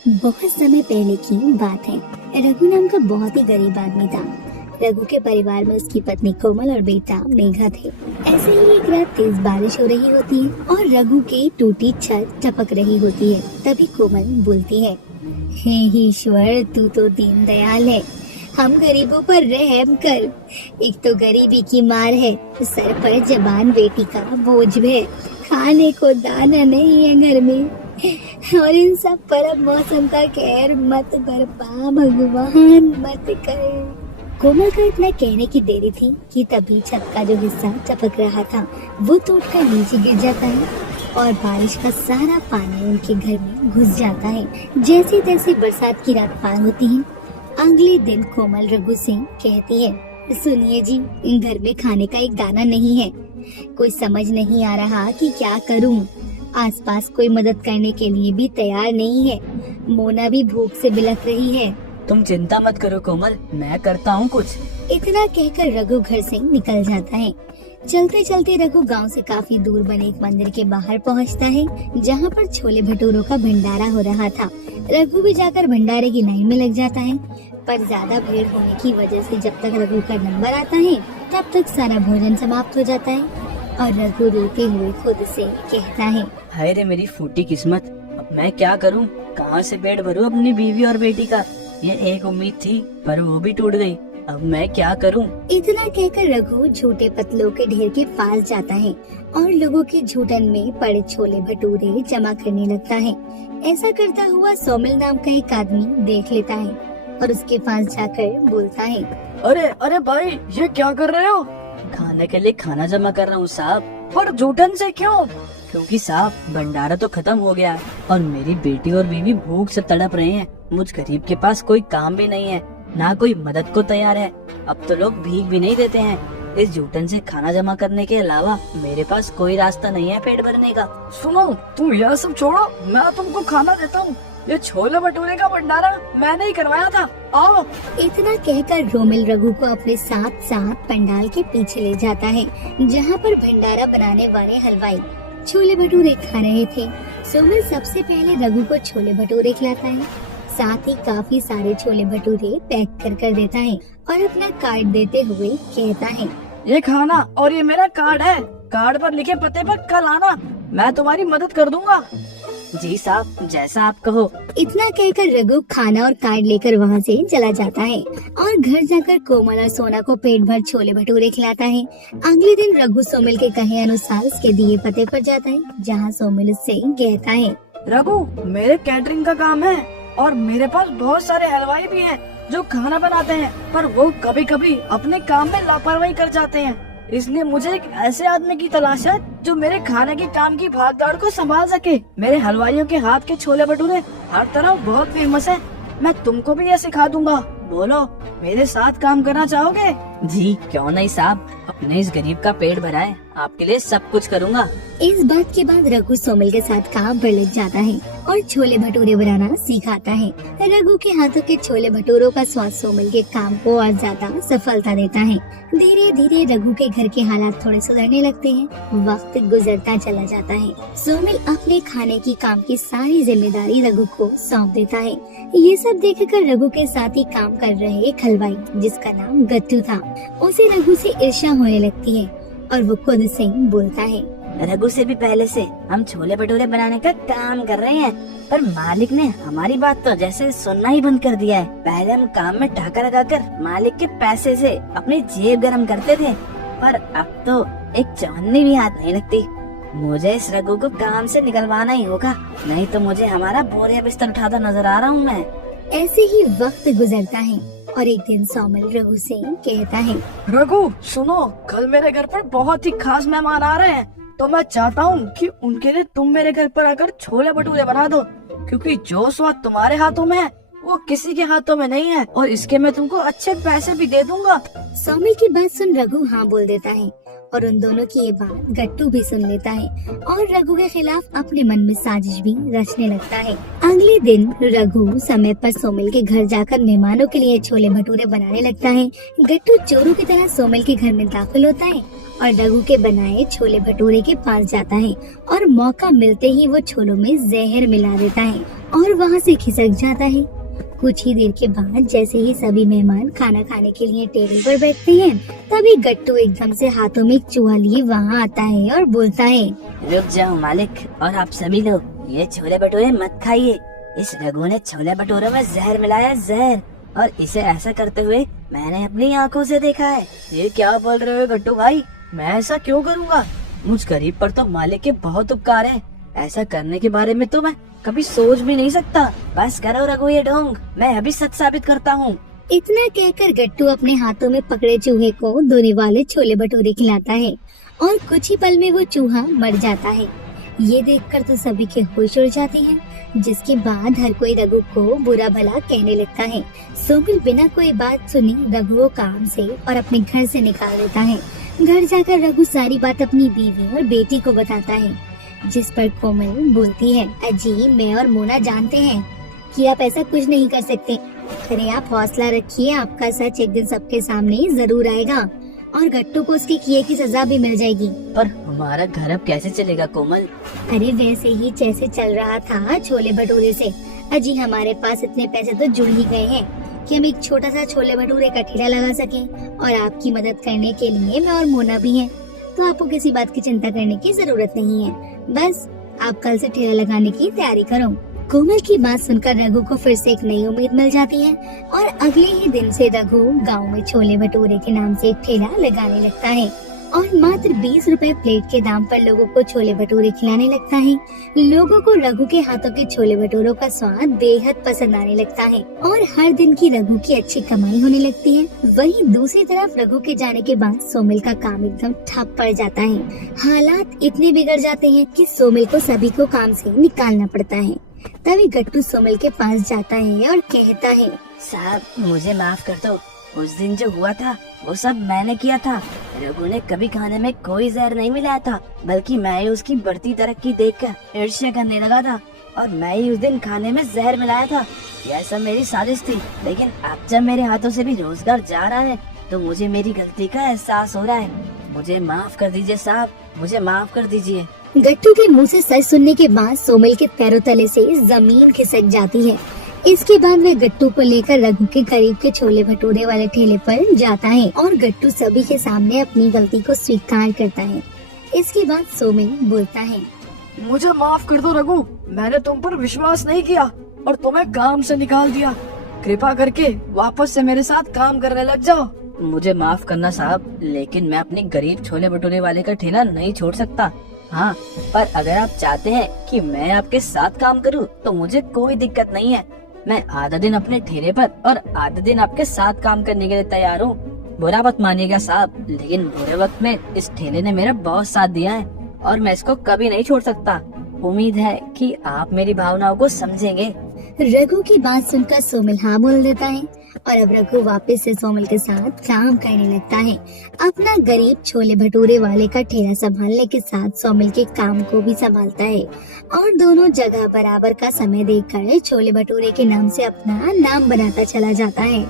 बहुत समय पहले की बात है। रघु नाम का बहुत ही गरीब आदमी था। रघु के परिवार में उसकी पत्नी कोमल और बेटा मेघा थे। ऐसे ही एक रात तेज बारिश हो रही होती है और रघु की टूटी छत टपक रही होती है। तभी कोमल बोलती है, हे ईश्वर, तू तो दीन दयाल है, हम गरीबों पर रहम कर। एक तो गरीबी की मार है, सर पर जवान बेटी का बोझ है, खाने को दाना नहीं है घर में, और इन सब पर अब मौसम का कहर मत बरपा भगवान, मत कर। कोमल का इतना कहने की देरी थी कि तभी छत का जो हिस्सा टपक रहा था वो टूटकर नीचे गिर जाता है और बारिश का सारा पानी उनके घर में घुस जाता है। जैसे तैसे बरसात की रात पार होती है। अगले दिन कोमल रघु से कहती है, सुनिए जी, घर में खाने का एक दाना नहीं है, कोई समझ नहीं आ रहा कि क्या करूं। आसपास कोई मदद करने के लिए भी तैयार नहीं है। मोना भी भूख से बिलख रही है। तुम चिंता मत करो कोमल, मैं करता हूँ कुछ। इतना कहकर रघु घर से निकल जाता है। चलते चलते रघु गांव से काफी दूर बने एक मंदिर के बाहर पहुंचता है, जहां पर छोले भटूरों का भंडारा हो रहा था। रघु भी जाकर भंडारे की लाइन में लग जाता है, पर ज्यादा भीड़ होने की वजह से जब तक रघु का नंबर आता है तब तक सारा भोजन समाप्त हो जाता है और रघु रोते हुए खुद से कहता है, हाय रे मेरी फूटी किस्मत, अब मैं क्या करूँ, कहाँ से पेट भरूँ अपनी बीवी और बेटी का। ये एक उम्मीद थी पर वो भी टूट गई, अब मैं क्या करूँ। इतना कहकर रघु झूठे पतलों के ढेर के पास जाता है और लोगों के झूठन में पड़े छोले भटूरे जमा करने लगता है। ऐसा करता हुआ सोमिल नाम का एक आदमी देख लेता है और उसके पास जाकर बोलता है, अरे अरे भाई, ये क्या कर रहे हो। खाने के लिए खाना जमा कर रहा हूँ साहब। पर जूठन से क्यों। क्योंकि साहब भंडारा तो खत्म हो गया है और मेरी बेटी और बीवी भूख से तड़प रहे हैं। मुझ गरीब के पास कोई काम भी नहीं है, ना कोई मदद को तैयार है। अब तो लोग भीख भी नहीं देते हैं। इस जूठन से खाना जमा करने के अलावा मेरे पास कोई रास्ता नहीं है पेट भरने का। सुनो, तुम यह सब छोड़ो, मैं तुमको खाना देता हूँ। ये छोले भटूरे का भंडारा मैंने ही करवाया था, आओ। इतना कहकर रोमिल रघु को अपने साथ साथ पंडाल के पीछे ले जाता है, जहाँ पर भंडारा बनाने वाले हलवाई छोले भटूरे खा रहे थे। सोमिल सबसे पहले रघु को छोले भटूरे खिलाता है, साथ ही काफी सारे छोले भटूरे पैक कर देता है और अपना कार्ड देते हुए कहता है, ये खाना और ये मेरा कार्ड है, कार्ड पर लिखे पते पर कल आना, मैं तुम्हारी मदद कर दूंगा। जी साहब, जैसा आप कहो। इतना कहकर रघु खाना और कार्ड लेकर वहाँ से चला जाता है और घर जाकर कोमल और सोना को पेट भर छोले भटूरे खिलाता है। अगले दिन रघु सोमिल के कहे अनुसार उसके दिए पते पर जाता है, जहाँ सोमिल उससे कहता है, रघु, मेरे कैटरिंग का काम है और मेरे पास बहुत सारे हलवाई भी हैं जो खाना बनाते हैं, पर वो कभी कभी अपने काम में लापरवाही कर जाते हैं। इसलिए मुझे एक ऐसे आदमी की तलाश है जो मेरे खाने के काम की भागदौड़ को संभाल सके। मेरे हलवाइयों के हाथ के छोले भटूरे हर तरफ बहुत फेमस है, मैं तुमको भी ये सिखा दूंगा। बोलो, मेरे साथ काम करना चाहोगे? जी क्यों नहीं साहब, अपने इस गरीब का पेट भराए, आपके लिए सब कुछ करूँगा। इस बात के बाद रघु सोमिल के साथ काम पर लग जाता है और छोले भटूरे बनाना सिखाता है। रघु के हाथों के छोले भटूरों का स्वाद सोमिल के काम को और ज्यादा सफलता देता है। धीरे धीरे रघु के घर के हालात थोड़े सुधरने लगते हैं। वक्त गुजरता चला जाता है। सोमिल अपने खाने की काम की सारी जिम्मेदारी रघु को सौंप देता है। ये सब देखकर रघु के साथ ही काम कर रहे एक हलवाई, जिसका नाम गट्टू था, उसे रघु से ईर्ष्या होने लगती है और वो खुद से बोलता है, रघु से भी पहले से हम छोले भटूरे बनाने का काम कर रहे हैं, पर मालिक ने हमारी बात तो जैसे सुनना ही बंद कर दिया है। पहले हम काम में टाका लगाकर मालिक के पैसे से अपनी जेब गरम करते थे, पर अब तो एक चवन्नी भी हाथ नहीं लगती। मुझे इस रघु को काम से निकलवाना ही होगा, नहीं तो मुझे हमारा बोरिया बिस्तर उठाता नजर आ रहा हूँ मैं। ऐसे ही वक्त गुजरता है और एक दिन सोमिल रघु से कहता है, रघु सुनो, कल मेरे घर पर बहुत ही खास मेहमान आ रहे हैं, तो मैं चाहता हूँ कि उनके लिए तुम मेरे घर पर आकर छोले भटूरे बना दो, क्योंकि जो स्वाद तुम्हारे हाथों में है वो किसी के हाथों में नहीं है, और इसके मैं तुमको अच्छे पैसे भी दे दूंगा। सोमिल की बात सुन रघु हाँ बोल देता है और उन दोनों की ये बात गट्टू भी सुन लेता है और रघु के खिलाफ अपने मन में साजिश भी रचने लगता है। अगले दिन रघु समय पर सोमिल के घर जाकर मेहमानों के लिए छोले भटूरे बनाने लगता है। गट्टू चोरों की तरह सोमिल के घर में दाखिल होता है और रघु के बनाए छोले भटूरे के पास जाता है और मौका मिलते ही वो छोलों में जहर मिला देता है और वहाँ से खिसक जाता है। कुछ ही देर के बाद जैसे ही सभी मेहमान खाना खाने के लिए टेबल पर बैठते हैं, तभी गट्टू एकदम से हाथों में एक चूहा लिए वहाँ आता है और बोलता है, रुक जाओ मालिक, और आप सभी लोग ये छोले भटूरे मत खाइए। इस रघु ने छोले भटूरे में जहर मिलाया, जहर, और इसे ऐसा करते हुए मैंने अपनी आंखों से देखा है। ये क्या बोल रहे हो गट्टू भाई, मैं ऐसा क्यों करूँगा? मुझ गरीब पर तो मालिक के बहुत उपकार है। ऐसा करने के बारे में तो मैं कभी सोच भी नहीं सकता। बस करो रघु ये ढोंग, मैं अभी सच साबित करता हूँ। इतना कहकर गट्टू अपने हाथों में पकड़े चूहे को धोने वाले छोले भटूरे खिलाता है और कुछ ही पल में वो चूहा मर जाता है। ये देखकर तो सभी के होश उड़ जाते हैं, जिसके बाद हर कोई रघु को बुरा भला कहने लगता है। सोमिल बिना कोई बात सुनी रघु को काम से और अपने घर से निकाल देता है। घर जाकर रघु सारी बात अपनी बीवी और बेटी को बताता है, जिस पर कोमल बोलती है, अजी मैं और मोना जानते हैं कि आप ऐसा कुछ नहीं कर सकते। अरे आप हौसला रखिए, आपका सच एक दिन सबके सामने जरूर आएगा और गट्टू को उसके किए की सजा भी मिल जाएगी। पर हमारा घर अब कैसे चलेगा कोमल? अरे वैसे ही जैसे चल रहा था छोले भटूरे से। अजी हमारे पास इतने पैसे तो जुड़ ही गए हैं कि हम एक छोटा सा छोले भटूरे का ठेला लगा सकें, और आपकी मदद करने के लिए मैं और मोना भी हैं। तो आपको किसी बात की चिंता करने की जरूरत नहीं है, बस आप कल से ठेला लगाने की तैयारी करो। कोमल की बात सुनकर रघु को फिर से एक नई उम्मीद मिल जाती है और अगले ही दिन से रघु गांव में छोले भटूरे के नाम से एक ठेला लगाने लगता है और मात्र 20 रुपए प्लेट के दाम पर लोगों को छोले भटूरे खिलाने लगता है। लोगों को रघु के हाथों के छोले भटूरों का स्वाद बेहद पसंद आने लगता है और हर दिन की रघु की अच्छी कमाई होने लगती है। वहीं दूसरी तरफ रघु के जाने के बाद सोमिल का काम एकदम ठप पड़ जाता है। हालात इतने बिगड़ जाते हैं कि सोमिल को सभी को काम से निकालना पड़ता है। तभी गट्टू सोमिल के पास जाता है और कहता है, साहब मुझे माफ कर दो, उस दिन जो हुआ था वो सब मैंने किया था। रघु ने कभी खाने में कोई जहर नहीं मिलाया था, बल्कि मैं ही उसकी बढ़ती तरक्की देखकर ईर्ष्या करने लगा था और मैं ही उस दिन खाने में जहर मिलाया था। यह सब मेरी साजिश थी, लेकिन अब जब मेरे हाथों से भी रोजगार जा रहा है तो मुझे मेरी गलती का एहसास हो रहा है। मुझे माफ कर दीजिए साहब, मुझे माफ कर दीजिए। गट्टू के मुंह से सच सुनने के बाद सोमिल के पैरों तले से जमीन खिसक जाती है। इसके बाद वह गट्टू को लेकर रघु के करीब के छोले भटूरे वाले ठेले पर जाता है और गट्टू सभी के सामने अपनी गलती को स्वीकार करता है। इसके बाद सोमिल बोलता है, मुझे माफ कर दो रघु, मैंने तुम पर विश्वास नहीं किया और तुम्हें काम से निकाल दिया। कृपा करके वापस से मेरे साथ काम करने लग जाओ। मुझे माफ करना साहब, लेकिन मैं अपनी गरीब छोले भटूरे वाले का ठेला नहीं छोड़ सकता। हाँ, पर अगर आप चाहते हैं कि मैं आपके साथ काम करूं, तो मुझे कोई दिक्कत नहीं है। मैं आधा दिन अपने ठेले पर और आधा दिन आपके साथ काम करने के लिए तैयार हूँ। बुरा मत मानिएगा साहब, लेकिन बुरे वक्त में इस ठेले ने मेरा बहुत साथ दिया है और मैं इसको कभी नहीं छोड़ सकता। उम्मीद है कि आप मेरी भावनाओं को समझेंगे। रघु की बात सुनकर सोमिल हाँ बोल देता है और अब रघु वापस से सोमिल के साथ काम करने लगता है। अपना गरीब छोले भटूरे वाले का ठेला संभालने के साथ सोमिल के काम को भी संभालता है और दोनों जगह बराबर का समय देकर छोले भटूरे के नाम से अपना नाम बनाता चला जाता है।